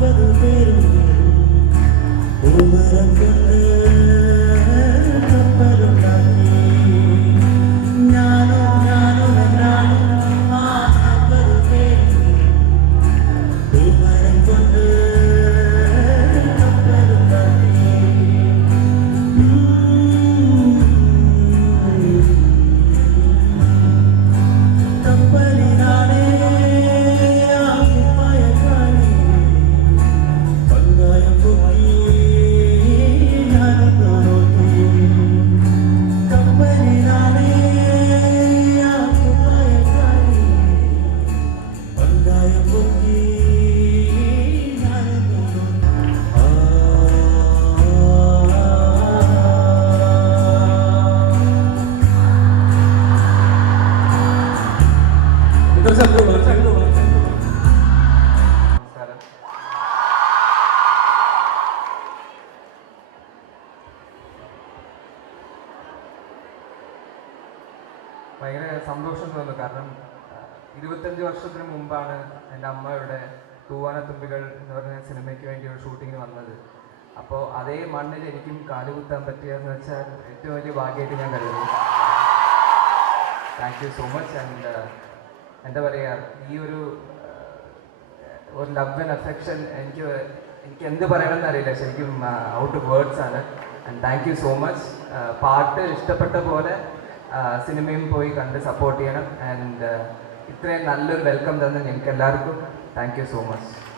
பார்ப்பது பெரும் ஒரு மரம் கொண்டு ഭയങ്കര സന്തോഷം തോന്നുന്നു കാരണം ഇരുപത്തഞ്ച് വർഷത്തിന് മുമ്പാണ് എന്റെ അമ്മയുടെ തൂവാനത്തുമ്പികൾ എന്ന് പറഞ്ഞ സിനിമയ്ക്ക് വേണ്ടി ഒരു ഷൂട്ടിങ്ങിന് വന്നത്. അപ്പോൾ അതേ മണ്ണിൽ എനിക്കും കാലുകുത്താൻ പറ്റിയെന്ന് വെച്ചാൽ ഏറ്റവും വലിയ ഭാഗ്യമായിട്ട് ഞാൻ കരുതുന്നു. Thank you so much and എന്താ പറയുക ഈ ഒരു ഒരു ലവ് ആൻഡ് അഫെക്ഷൻ എനിക്ക് എനിക്ക് എന്ത് പറയണമെന്ന് അറിയില്ല. ശരിക്കും ഔട്ട് ഓഫ് വേർഡ്സ് ആണ്. And thank you so much പാട്ട് ഇഷ്ടപ്പെട്ട പോലെ സിനിമയും പോയി കണ്ട് സപ്പോർട്ട് ചെയ്യണം. ആൻഡ് ഇത്രയും നല്ലൊരു വെൽക്കം തന്ന നിങ്ങൾക്ക് എല്ലാവർക്കും താങ്ക് യു സോ മച്ച്